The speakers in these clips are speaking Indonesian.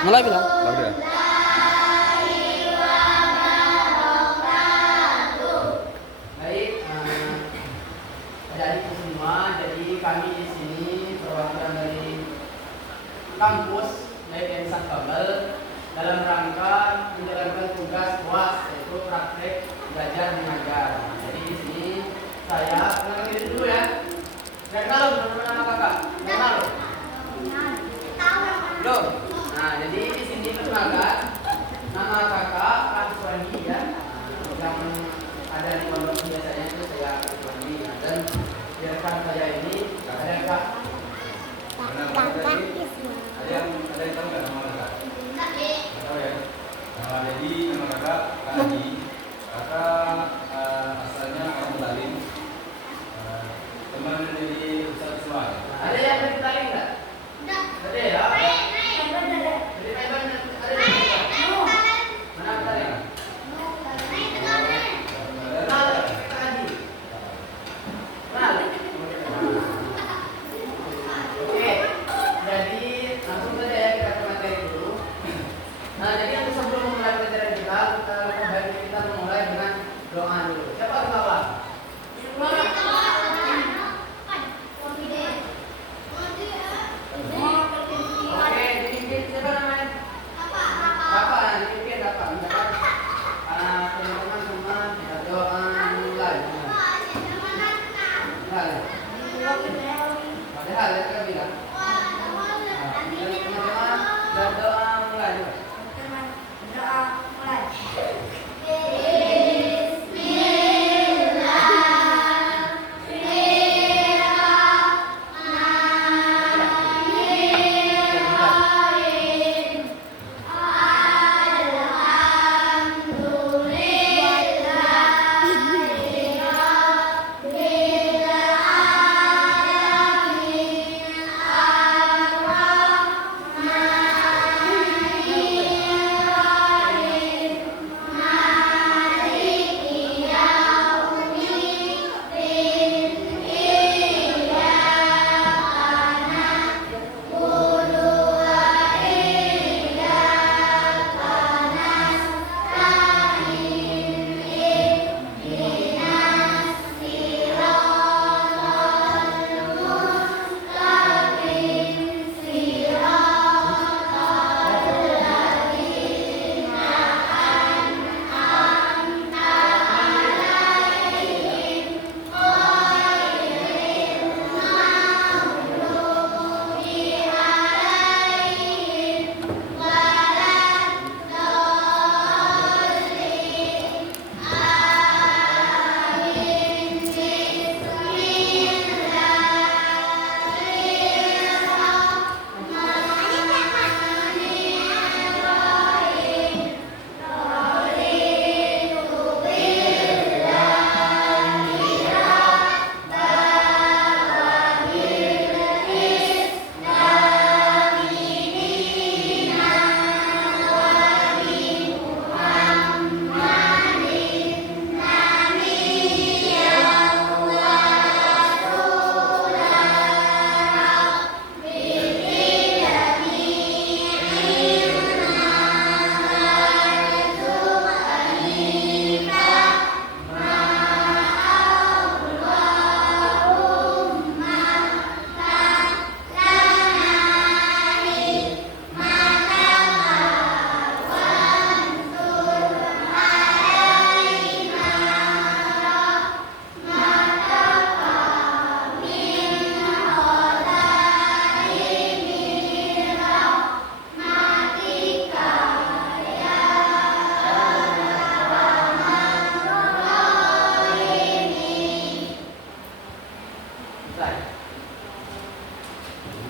Mulai bilang. Udah. Baik, adik-adik semua, jadi kami di sini perwakilan dari kampus Yayasan Sankabel dalam rangka menjalankan tugas UAS yaitu praktek belajar mengajar. Jadi di sini saya kenalkan diri dulu ya. Nggak kenal belum nama kakak? Kenal belum? Nah, jadi di sini perkenalkan nama kakak Aswani ya. Yang ada di pondok biasanya itu saya Aswani dan di rekan saya ini ada Kak. Ada yang tahu nggak nama kakak? Nggak tahu ya. Nah, jadi nama kakak Kak Adi. Kakak asalnya orang Betaling. Teman dari Ustaz Ismail. Ada yang dari Betaling nggak? Ada ya? Dari Taiwan ada di mana Betaling? Kenal Kak Adi? Kenal? Oke, jadi langsung saja ya kita ke materi dulu. Nah, jadi untuk sebelum memulai pelajaran kita baiknya kita memulai dengan doa dulu. Siapa doa? Oke, dipimpin siapa namanya? Bapak, dipimpin Bapak. Misalkan teman-teman semua berdoa mulai. Mulai. Padahal ya kita bilang. Teman-teman berdoa mulai.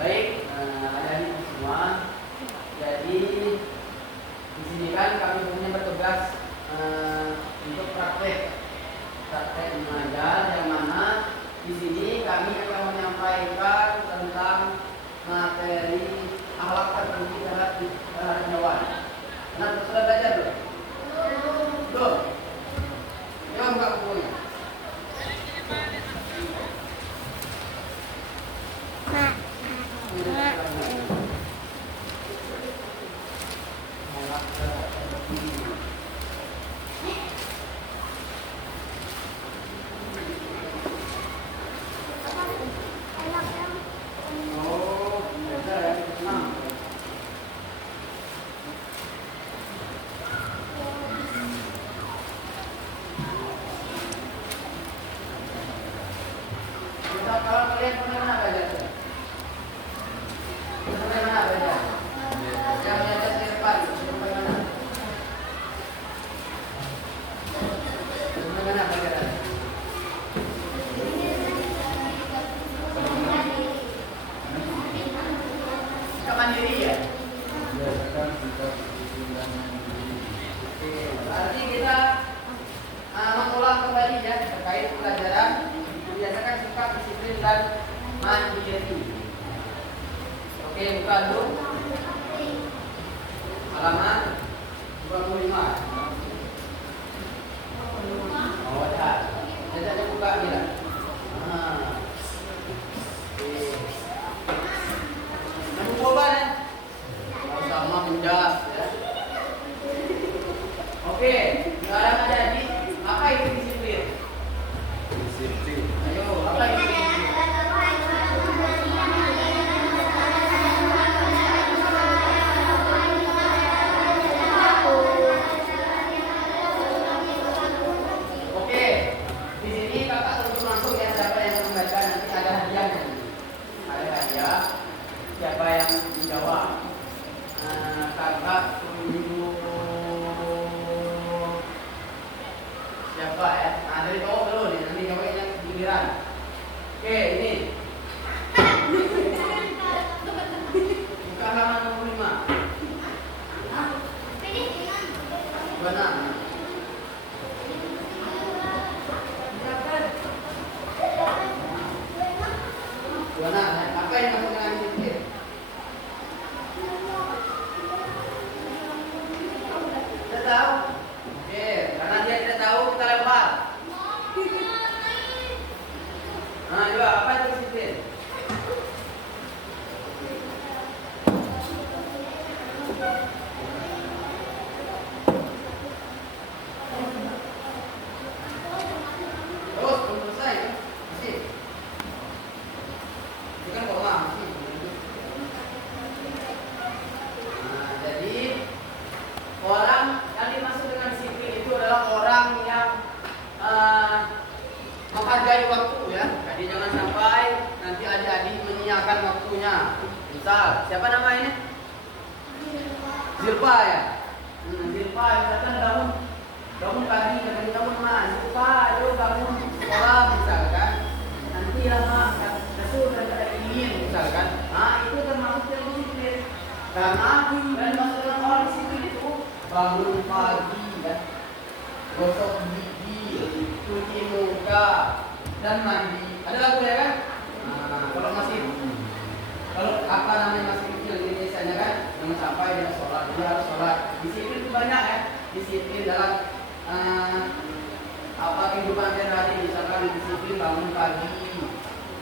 Baik, adik-adik semua. Jadi di sini kan kami punya bertugas untuk praktek mengajar, yang mana di sini kami akan menyampaikan tentang materi akhlak terpuji terhadap hewan. Nah, sudah belajar belum? Belum. Coba buka bukunya. Oh, belajar ya, senang. Kalau kalian pernah mana belajar? Sampai mana belajar? Yang di atas di depan, sampai mana? Sampai mana belajar? Sikap mandiri ya? Biasakan sikap disiplin dan mandiri. Berarti kita mengulang kembali ya terkait pelajaran. Biasakan sikap disiplin dan mandiri. Oke, buka dulu. Halaman 25. Oh, ya. Jadi buka ni lah. Kamu coba kan? Sama menjas ya. Oke, sekarang jadi apa itu disiplin? Disiplin. Ayo, apa itu disiplin? Oke, di sini kakak tentu masuk ya siapa yang membaca nanti ada hadiahnya. Ada hadiah. Siapa yang menjawab? Kakak tunjuk siapa ya? Nah, dari cowok dulu nih, nanti jawabnya giliran. Oke, ini. Buka halaman 25. 26. Apa yang masuk dengan disiplin? Tidak tahu? Oke, karena dia tidak tahu kita lempar. Nah, juga apa itu disiplin? Terus belum selesai kan? Masih. Itu kan koma masih. Nah, jadi orang yang dimaksud dengan disiplin itu adalah orang yang menghargai waktu ya. Jadi jangan sampai nanti adik-adik menyia-nyiakan waktunya. Misal, siapa namanya? Zilpa ya. Zilpa misalkan bangun pagi, bangun mas, Zilpa, ayo bangun sekolah misalkan. Nanti lama kasur dan ada dingin misalkan. Nah itu termasuk yang disiplin. Karena dan masuk dengan orang disiplin itu bangun pagi ya, gosok gigi, cuci muka dan mandi. Ada lagu ya kan? Nah, kalau apa namanya masih kecil di Indonesia kan, jangan sampai dia sholat, dia harus sholat. Disiplin itu banyak ya, disiplin dalam apa kehidupan sehari-hari. Misalkan disiplin bangun pagi.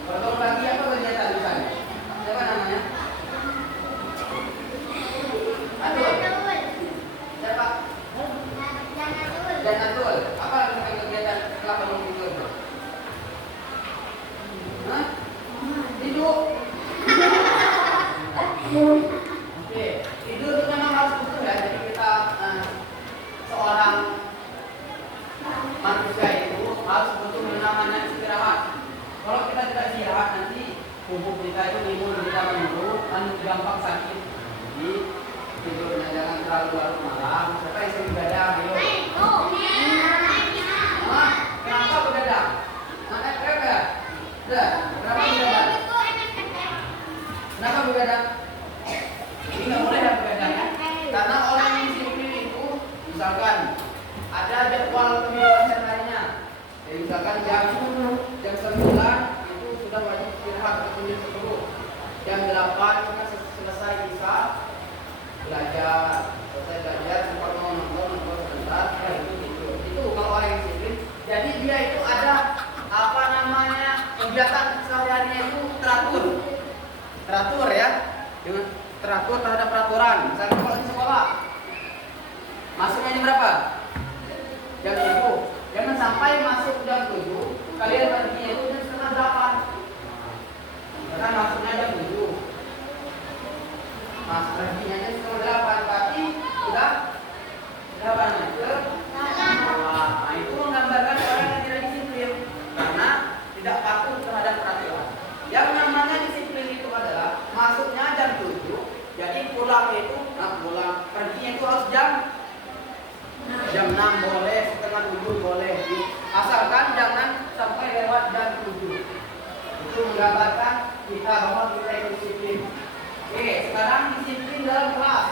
Kalau bangun pagi apa kegiatan misalnya? Siapa namanya? Atul. Siapa? Dan Atul. Apa kegiatan setelah bangun tidur? Hah? Tidur. Oke, tidur itu memang harus betul ya. Jadi kita seorang manusia itu harus betul namanya istirahat. Kalau kita tidak istirahat nanti tubuh kita itu imun kita menurun dan gampang sakit. Jadi tidurnya jangan terlalu larut malam. Siapa yang sering begadang? Ayo. Kenapa begadang? Kenapa ya? Kenapa begadang? Kenapa begadang? Ini nggak boleh ya begadang ya. Karena orang yang disiplin itu, misalkan ada jadwal kehidupan sehari-harinya. Jadi misalkan jam 9 itu sudah wajib istirahat atau jam 10. Jam 8 kita selesai isya, selesai belajar, sempat mau nonton sebentar, itu kalau orang yang disiplin. Jadi dia itu ada apa namanya kegiatan sehari-harinya itu teratur ya, dengan teratur terhadap peraturan. Misalnya kalau di sekolah Masuknya jam berapa? Jam 7. Jangan sampai masuk jam 7, kalian perginya itu jam setengah 8. Karena masuknya jam 7. Masuk perginya jam setengah 8, tapi sudah berapa meter? Nah, itu menggambarkan orang yang tidak disiplin karena tidak patuh terhadap peraturan. Yang namanya disiplin itu adalah masuknya jam 7, jadi pulang itu, pulang perginya itu harus jam 6 boleh, setengah 7 boleh, asalkan jangan sampai lewat jam 7. Itu menggambarkan kita bahwa kita itu disiplin. Oke, sekarang disiplin dalam kelas.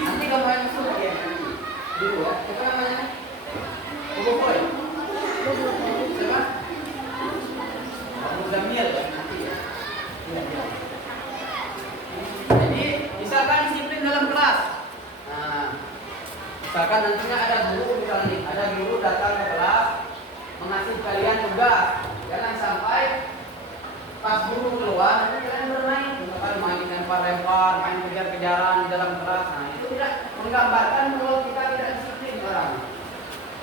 Nanti kamu yang suruh ya dulu ya. Apa namanya? Boboiboy. Siapa? Abu Zamil ya nanti ya. Jadi misalkan disiplin dalam kelas. Nah, misalkan nantinya ada guru datang ke kelas mengasih kalian tugas. Jangan sampai pas guru keluar nanti kalian bermain, misalkan main lempar-lempar, main kejar-kejaran di dalam kelas. Nah, itu tidak menggambarkan bahwa kita tidak disiplin orang.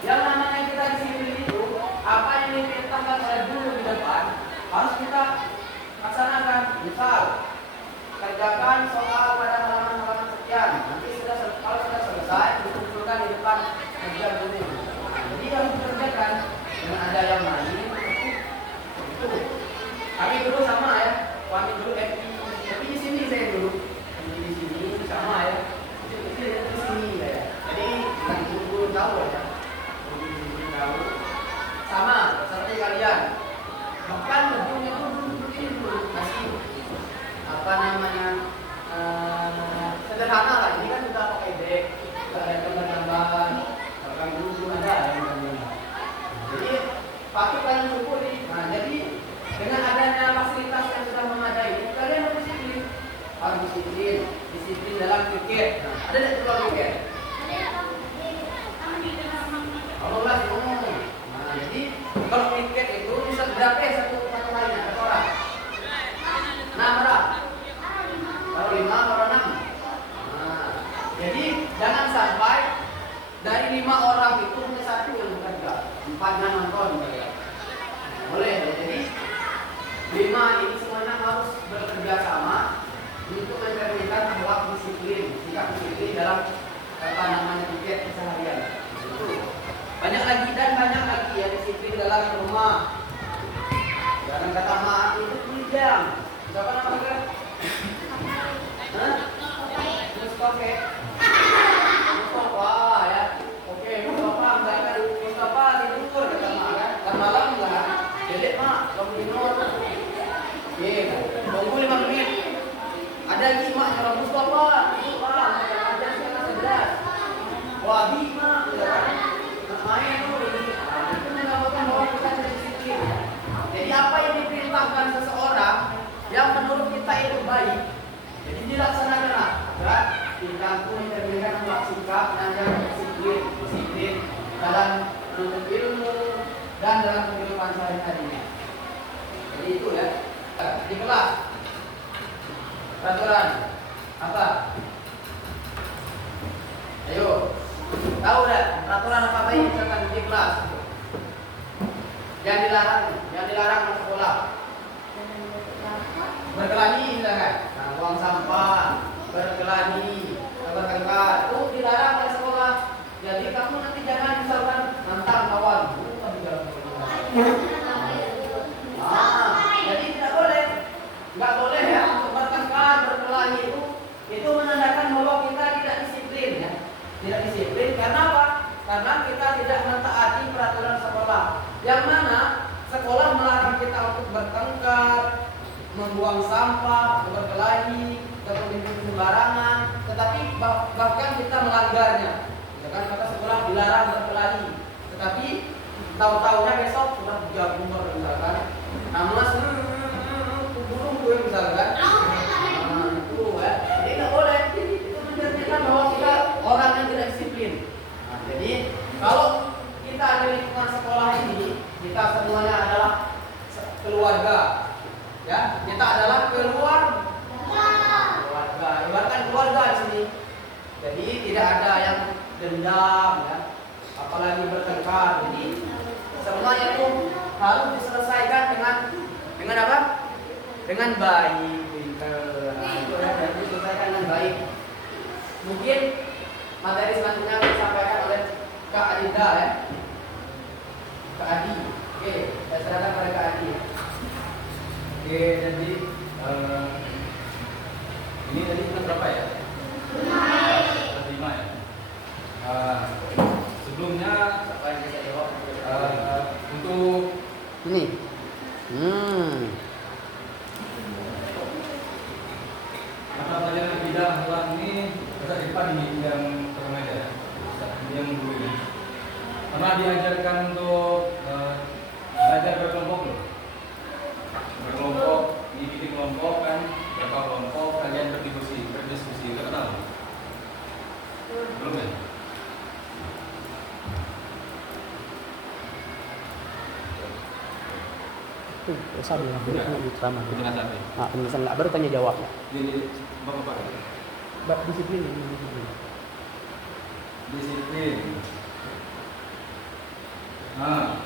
Yang namanya kita disiplin itu apa yang diperintahkan oleh guru di depan harus kita laksanakan. Misal kerjakan soal pada halaman sekian. Nanti kalau sudah selesai dikumpulkan di depan meja guru. Nah, jadi yang dikerjakan dengan ada yang main itu. Kami dulu sama ya. Kami dulu tapi di sini saya dulu. Di sini sama ya. Di sini ya. Jadi kan guru tahu ya. Guru tahu. Sama seperti kalian. Bahkan bentuknya pun begini dulu masih apa namanya sederhana lah. Ini kan kita pakai deck, kita ada gambar-gambar, bahkan dulu ada yang gambar. Jadi pakai kalian syukur nih. Nah, jadi dengan adanya fasilitas yang sudah memadai, kalian harus disiplin. Harus disiplin dalam pikir. Nah, ada tidak perlu pikir? Allah ngomong. Nah, jadi kalau pikir itu bisa berapa ya satu lainnya, satu orang? 6 orang. Kalau 5, kalau 6. Nah, jadi jangan sampai dari 5 orang itu hanya 1 yang bekerja, 4-nya nonton. Boleh, jadi 5 ini semuanya harus bekerja sama untuk mencerminkan akhlak disiplin, sikap disiplin dalam apa namanya pikir keseharian. Itu banyak lagi ya disiplin dalam rumah. Jangan kata maaf itu pinjam. Siapa namanya? Mustafa. Mustafa ya. Oke, Mustafa misalkan Mustafa tidur kata mak kan. Kan malam enggak. Jadi mak, kamu tidur. Tunggu 5 menit. Ada lagi mak nyuruh Mustafa, itu Pak, jam 11. Wah, mak, ya kan. Main dulu ini. Itu menunjukkan bahwa kita tidak disiplin. Jadi apa yang diperintahkan seseorang yang menurut kita itu baik, jadi dilaksanakan agar kita pun mencerminkan akhlak sikap yang disiplin dalam menuntut ilmu dan dalam kehidupan sehari-hari. Jadi itu ya. Di kelas peraturan apa? Ayo, tahu dah peraturan apa baik misalkan di kelas? Yang dilarang masuk sekolah. Berkelahi misalkan, nah, buang sampah, berkelahi, bertengkar, itu dilarang oleh sekolah. Jadi kamu nanti jangan misalkan nantang kawan, jadi tidak boleh, nggak boleh ya untuk bertengkar, berkelahi itu menandakan bahwa kita tidak disiplin ya, tidak disiplin. Karena apa? Karena kita tidak mentaati peraturan sekolah, yang mana sekolah melarang kita untuk bertengkar, membuang sampah, berkelahi, berkumpul sembarangan, tetapi bahkan kita melanggarnya. Misalkan kata sekolah dilarang berkelahi, tetapi tahu-tahunya besok sudah gabung misalkan, namas burung gue misalkan, itu ya, jadi nggak boleh. Itu mencerminkan bahwa kita orang yang tidak disiplin. Nah, jadi kalau kita ada di lingkungan sekolah ini, kita semuanya adalah keluarga. Ya, kita adalah keluarga. Ibaratkan keluarga di sini. dendam, ya, apalagi bertengkar. Jadi semuanya itu harus diselesaikan dengan apa? Dengan baik. Nah, itu harus diselesaikan dengan baik. Mungkin materi selanjutnya disampaikan oleh Kak Adinda, ya. Kak Adi. Oke, saya serahkan pada Kak Adi. Oke, jadi ini tadi kita berapa ya? 5 ya. Sebelumnya Apa yang bisa jawab? untuk Ini. mata pelajaran bidang hewan ini kita depan di bidang permainan ya. Yang dulu ini. Pernah diajarkan untuk belajar berkelompok loh. Berkelompok, dibikin kelompok kan, berapa kelompok kalian berdiskusi, udah tahu? Belum ya? Sabi na di drama. Penjelasan ya. Penjelasan nggak baru tanya jawab ya. Jadi bapak Disiplin. disiplin. Nah,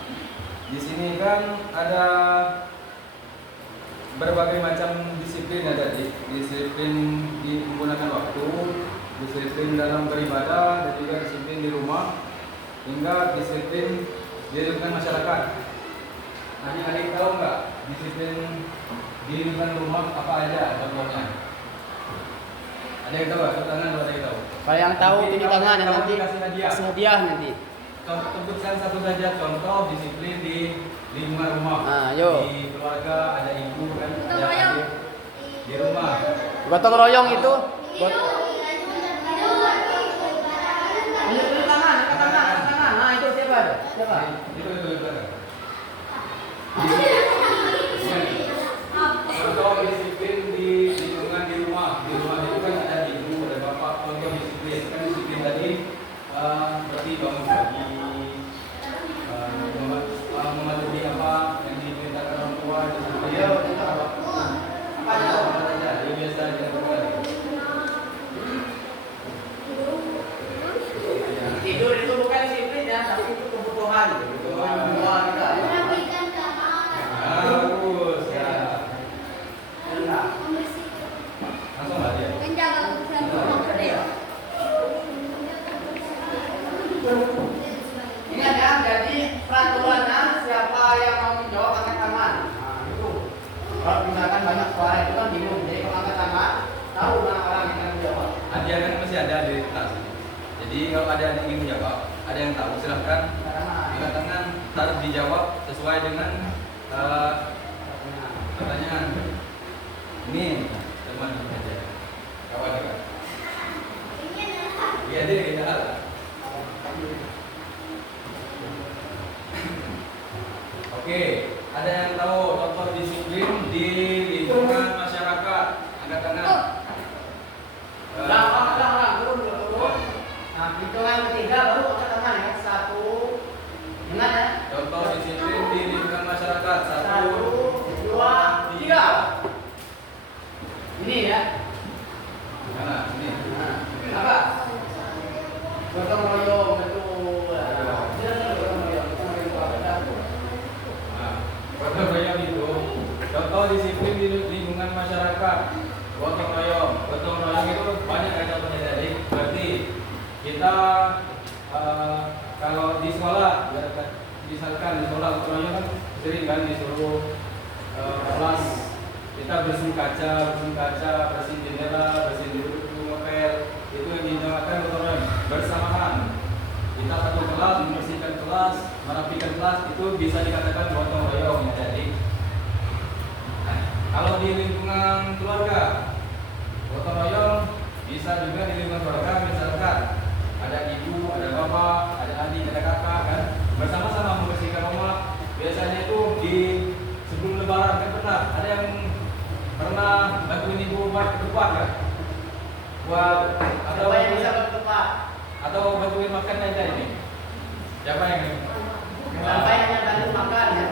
di sini kan ada berbagai macam disiplin, ada disiplin di menggunakan waktu, disiplin dalam beribadah, dan juga disiplin di rumah, hingga disiplin di lingkungan masyarakat. Adik-adik tahu nggak disiplin di lingkungan rumah apa aja contohnya? Ada yang tahu? Contohnya ada yang tahu? Kalau yang tahu Mungkin tunjuk kamu tangan dan tahu nanti dikasih hadiah. kasih hadiah nanti. Sebutkan satu saja contoh disiplin di lingkungan rumah. Yuk. Di keluarga ada ibu kan, ada adik di rumah. Gotong royong itu. Tunjuk tangan, angkat tangan. Nah, itu siapa? Siapa? Itu belakang. Contoh disiplin di lingkungan di rumah. Di rumah itu kan ada ibu, ada bapak. Contoh disiplin kan disiplin tadi berarti bangun pagi, mematuhi apa yang diperintahkan orang tua. Ayo, kita apa? Apa aja? Apa saja? Ya biasa aja. Tidur itu bukan disiplin ya, tapi itu kebutuhan. Kebutuhan jiwa kita. Bagus ya. Enak. Langsung lah dia. Ingat ya, jadi peraturannya siapa yang mau menjawab angkat tangan. Nah, itu. Kalau misalkan banyak suara itu kan bingung. Jadi kalau angkat tangan, tahu mana orang yang akan menjawab. Hadiah kan masih ada di kelas. Jadi kalau ada yang ingin menjawab, ada yang tahu silahkan angkat tangan, harus dijawab sesuai dengan pertanyaan. Ini teman aja, kawan kan? Iya deh kita. Oke, ada yang tahu contoh disiplin di lingkungan masyarakat? Angkat tangan. Turun. Nah, hitungan ketiga baru angkat tangan ya. 1. Ingat ya. Contoh disiplin di lingkungan masyarakat. 1, 1, 2, 3. Ini ya. Mana? Ini. Apa? Gotong royong betul. Gotong royong. Nah, gotong royong itu contoh disiplin di lingkungan masyarakat. Gotong royong. Gotong royong itu banyak ya contohnya tadi. Berarti kita kalau di sekolah, misalkan di sekolah gotong royong kan sering kan disuruh kelas kita bersihin kaca, bersihin jendela, bersihin ngepel. Itu yang dinamakan gotong royong bersamaan. Kita satu kelas membersihkan kelas, merapikan kelas, itu bisa dikatakan gotong royong ya jadi. Kalau di lingkungan keluarga, gotong royong bisa juga di lingkungan keluarga, misalkan ada ibu, ada bapak, ada adik, ada kakak kan, bersama-sama membersihkan rumah. Biasanya itu di sebelum lebaran kan ada yang pernah bantuin ibu buat ketupat kan? Buat Ada yang bisa bertempat. atau bantuin makan aja ini. Siapa yang ini? Sampai hanya bantu makan ya.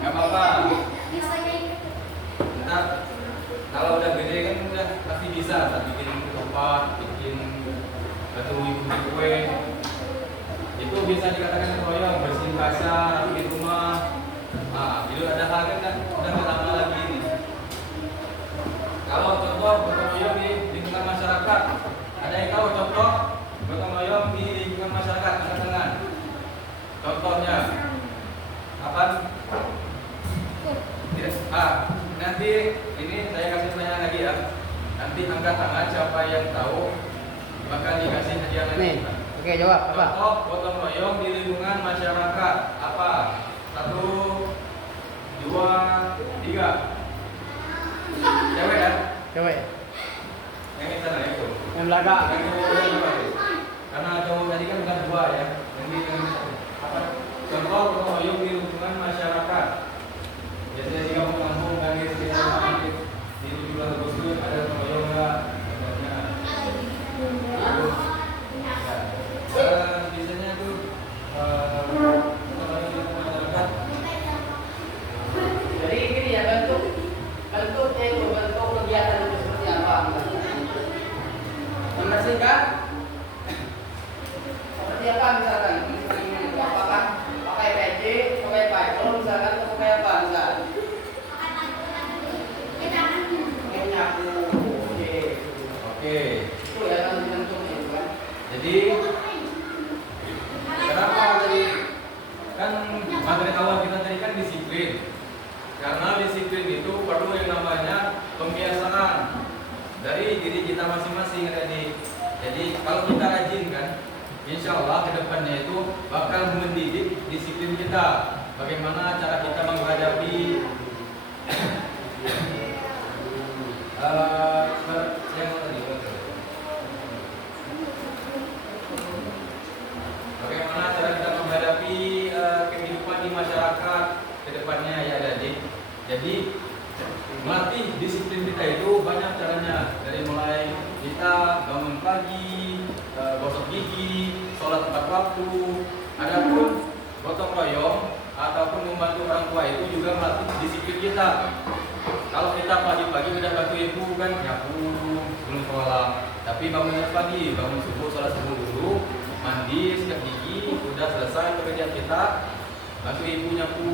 Gak apa-apa. Ntar kalau udah gede kan udah pasti bisa bikin ketupat, bikin bantu ibu kue. Nanti angkat tangan siapa yang tahu bakal dikasih hadiah Nih, lagi. oke jawab apa? Contoh gotong royong di lingkungan masyarakat apa? 1, 2, 3. Cewek ya? Cewek. Yang di sana itu. Yang belakang. Yang cowok dua itu. Karena cowok tadi kan bukan 2 ya. Yang di apa? Contoh gotong royong di lingkungan masyarakat. Biasanya di kampung-kampung kan di sekitar di 17 Agustus ada gotong royong nggak? Contohnya. Biasanya tuh masyarakat. Jadi gini ya, bentuknya itu bentuk kegiatan itu seperti apa? Membersihkan seperti apa misalkan? Apakah pakai peci, pakai payung misalkan, atau pakai apa misalkan? Menyapu. Oke. Itu ya kan bentuknya itu kan. Jadi kenapa tadi kan materi awal kita tadi kan disiplin. Karena disiplin itu perlu yang namanya pembiasaan dari diri kita masing-masing adik. Jadi kalau kita rajin kan, insya Allah kedepannya itu bakal mendidik disiplin kita. Bagaimana cara kita menghadapi yang tadi. Bagaimana cara kita menghadapi kehidupan di masyarakat ke depannya ya adik. Jadi melatih disiplin kita itu banyak caranya. Dari mulai kita bangun pagi, gosok gigi, sholat tepat waktu. Adapun gotong royong ataupun membantu orang tua itu juga melatih disiplin kita. Kalau kita pagi-pagi udah bantu ibu kan nyapu sebelum sekolah. Tapi bangun pagi, bangun subuh, sholat subuh dulu, mandi, sikat gigi, udah selesai pekerjaan kita. Bantu ibu nyapu,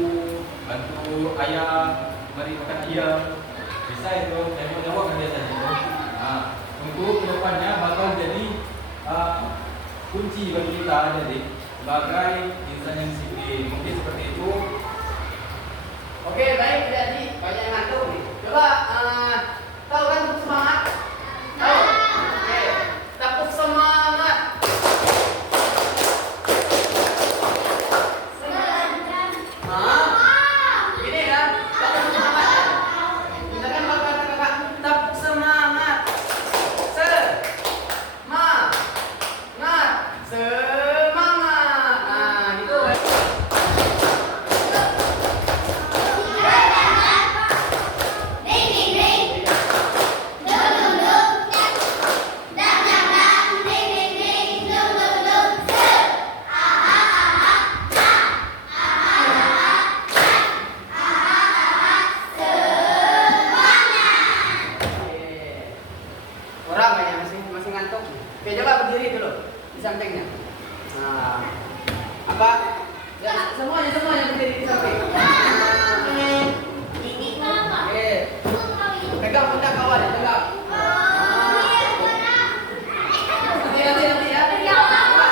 bantu ayah mari makan ayam. Bisa itu, saya mau jawab kan biasanya itu. Nah, untuk kedepannya bakal jadi kunci bagi kita jadi sebagai insan yang disiplin. Mungkin seperti itu. Oke, baik jadi banyak yang ngantuk nih. Coba tahu kan tepuk semangat? Tahu? Oke, tepuk semangat. Gini ya, tepuk semangat. Kita kan bakal kakak tepuk semangat. Semangat. Nah, gitu. Orang banyak masih ngantuk. Oke, coba berdiri dulu di sampingnya. Nah, apa? Ya, semuanya berdiri di samping. Oke. Pegang pundak kawan, pegang. Nanti ya. Kamu sini ya. Nanti ya. Kamu yang apa?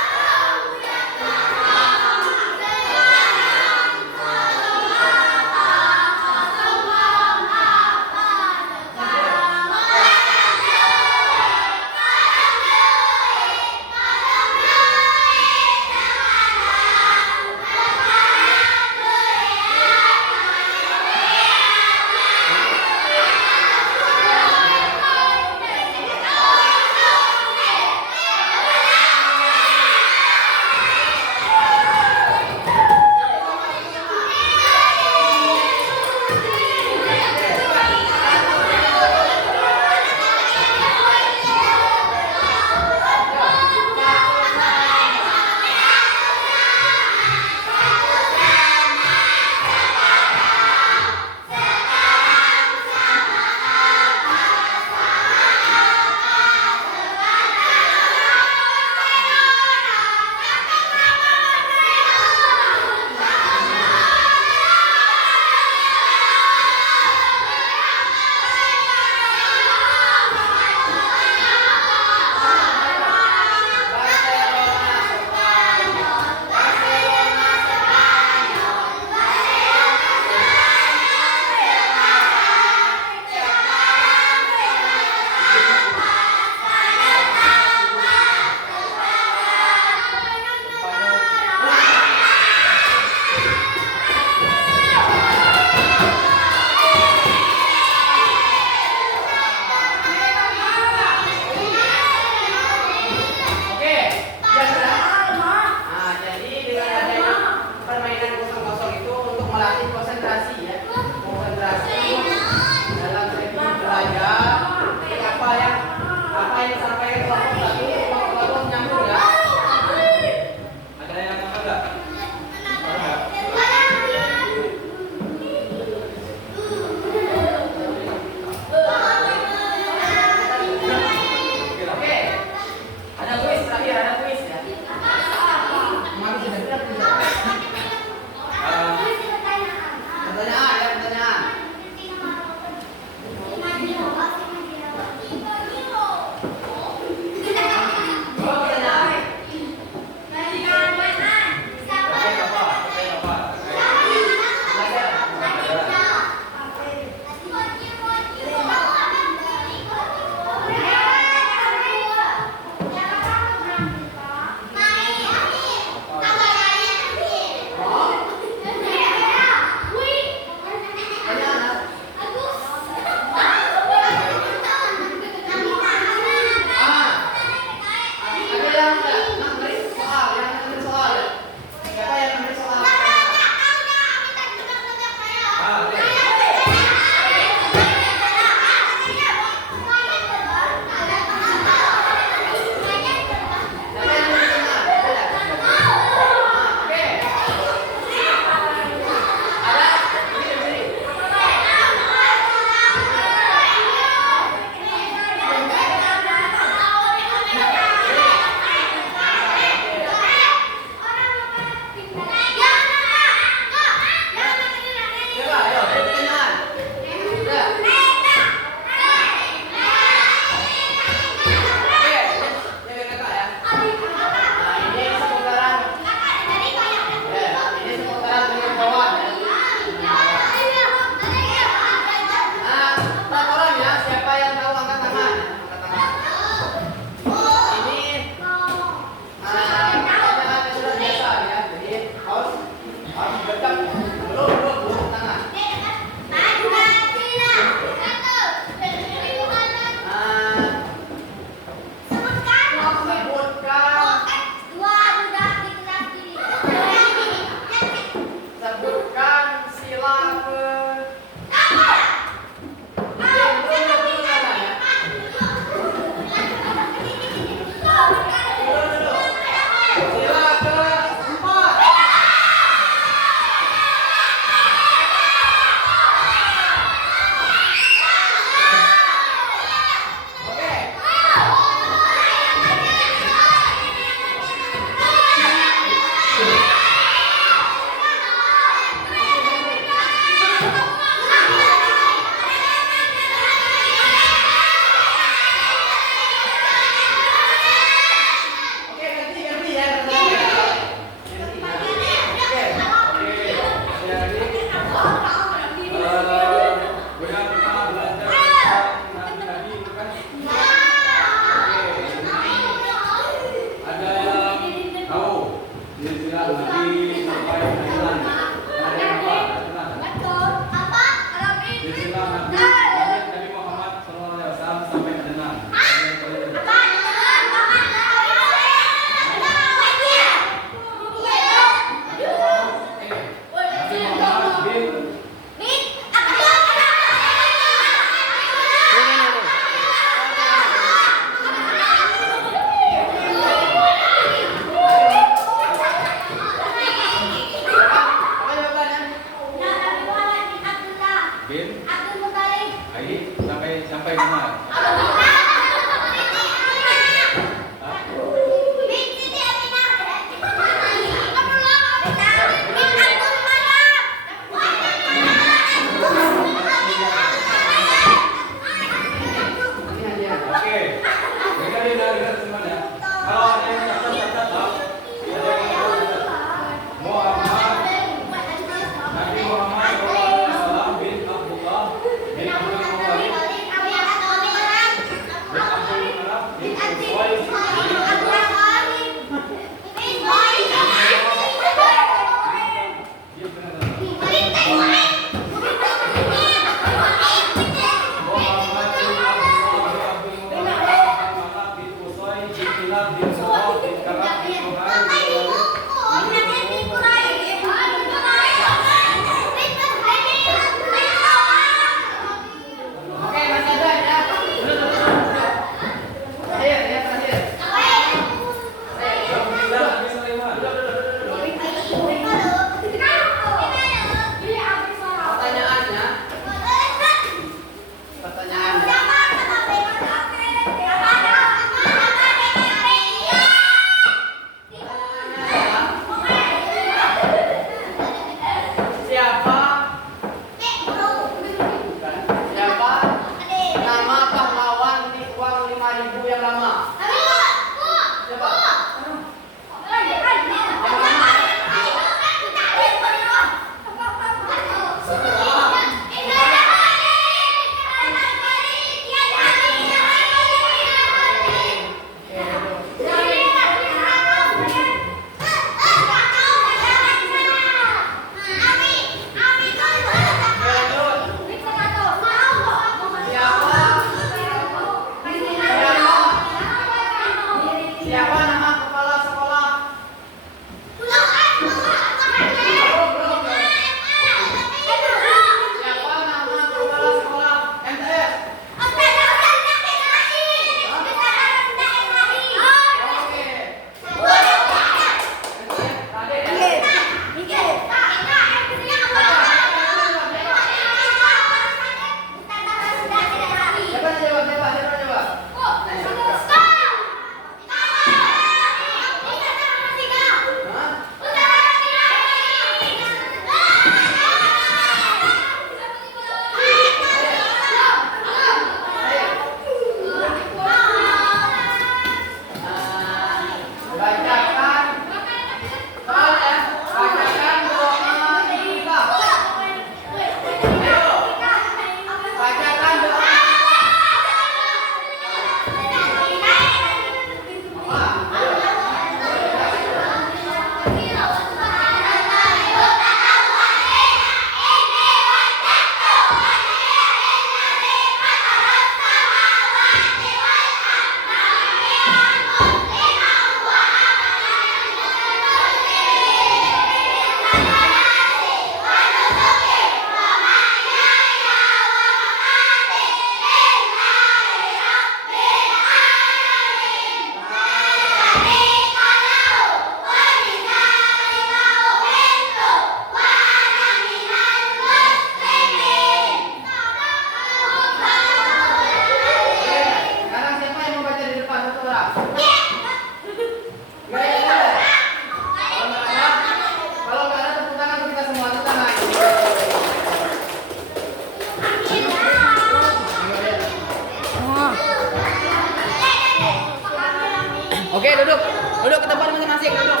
masing-masing duduk.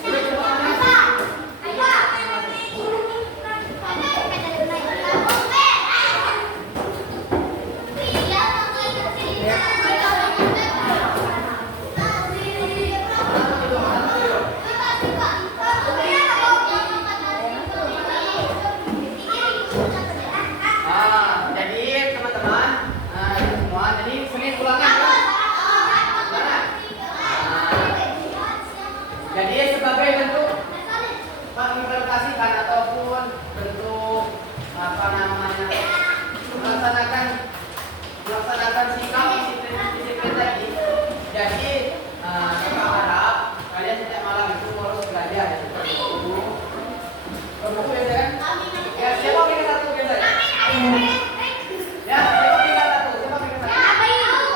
Duduk semua masing-masing. Jadi teman-teman, semua, jadi Senin ulangan ya? Ulangan. Jadi sebagai bentuk mengimplementasikan ataupun bentuk apa namanya melaksanakan sikap disiplin tadi. Jadi kita harap kalian setiap malam itu harus belajar ya, seperti itu. Buku biasa kan? Ya, siapa pegang satu biasa? Ya, siapa pegang satu? Siapa pegang satu?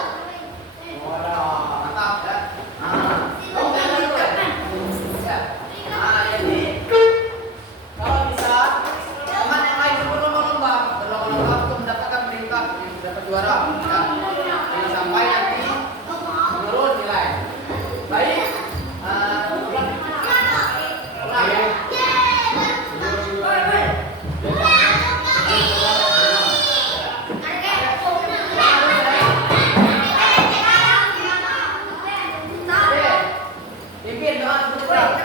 Waduh, mantap ya. Kamu pegang satu ya? Ya. Jadi kalau bisa teman yang lain berlomba-lomba untuk mendapatkan peringkat yang dapat juara. Ya. Jangan sampai nanti menurun nilai. Baik. Pimpin doa sebentar.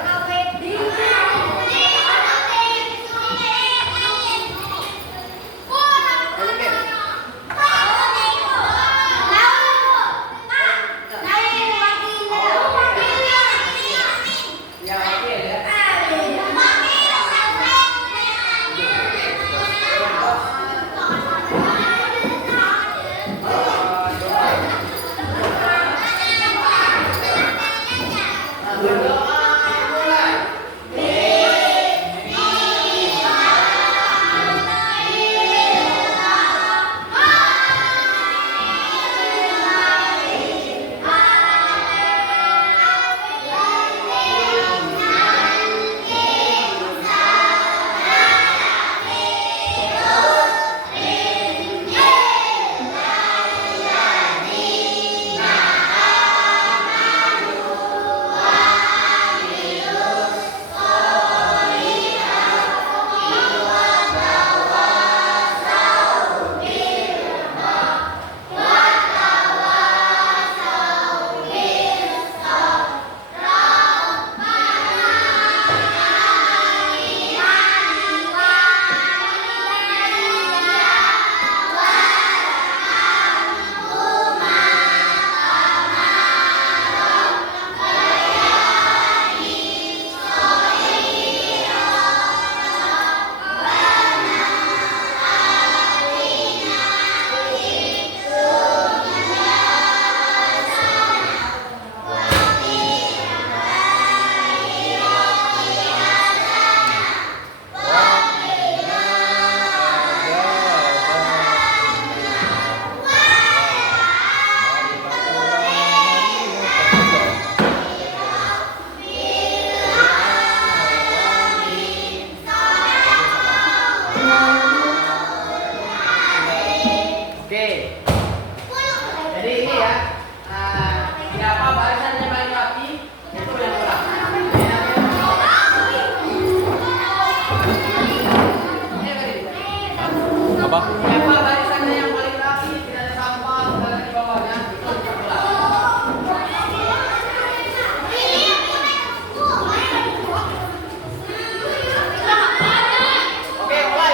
Ya, oke ya. Oke. Jadi ini ya. Tidak apa barisannya paling rapi itu yang ulang. Apa? Siapa barisannya yang paling rapi, tidak ada sampah, tidak ada di bawahnya, itu yang ulang. Oke, mulai.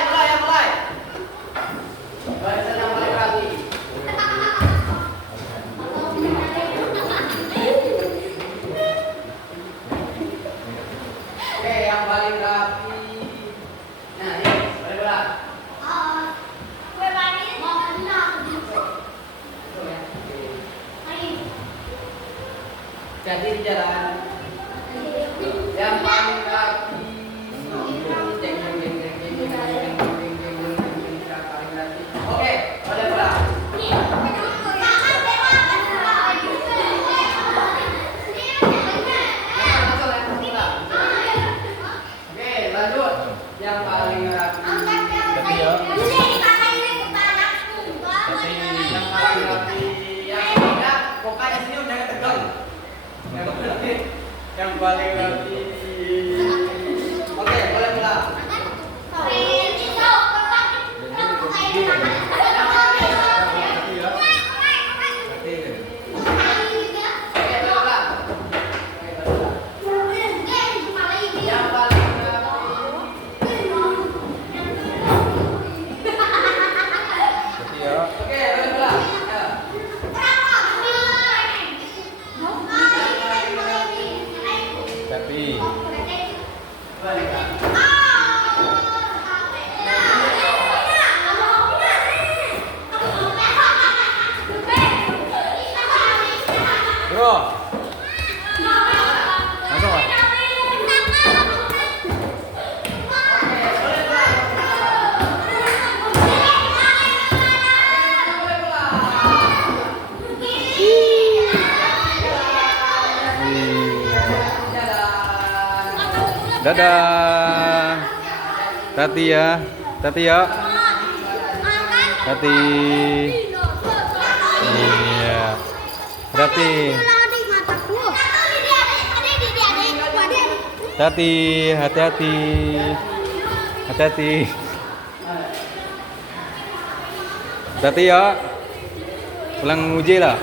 Barisan yang paling rapi. Oke, yang paling rapi. Nah, ini boleh ulang. Betul ya? Oke. Jadi di jalan yang paling rapi. Oke, boleh pulang. Oke, lanjut. Yang paling rapi. Tapi ya. Yang paling rapi. Yang sudah, pokoknya sini udah tegang. Yang berarti Yang paling rapi. Oke, boleh pulang. Tapi bro, masuk Pak. Dadah. Tati ya. Tati ya. Tati. Iya. Tati. Tati, hati-hati. Hati-hati. Tati ya. Pulang uji lah.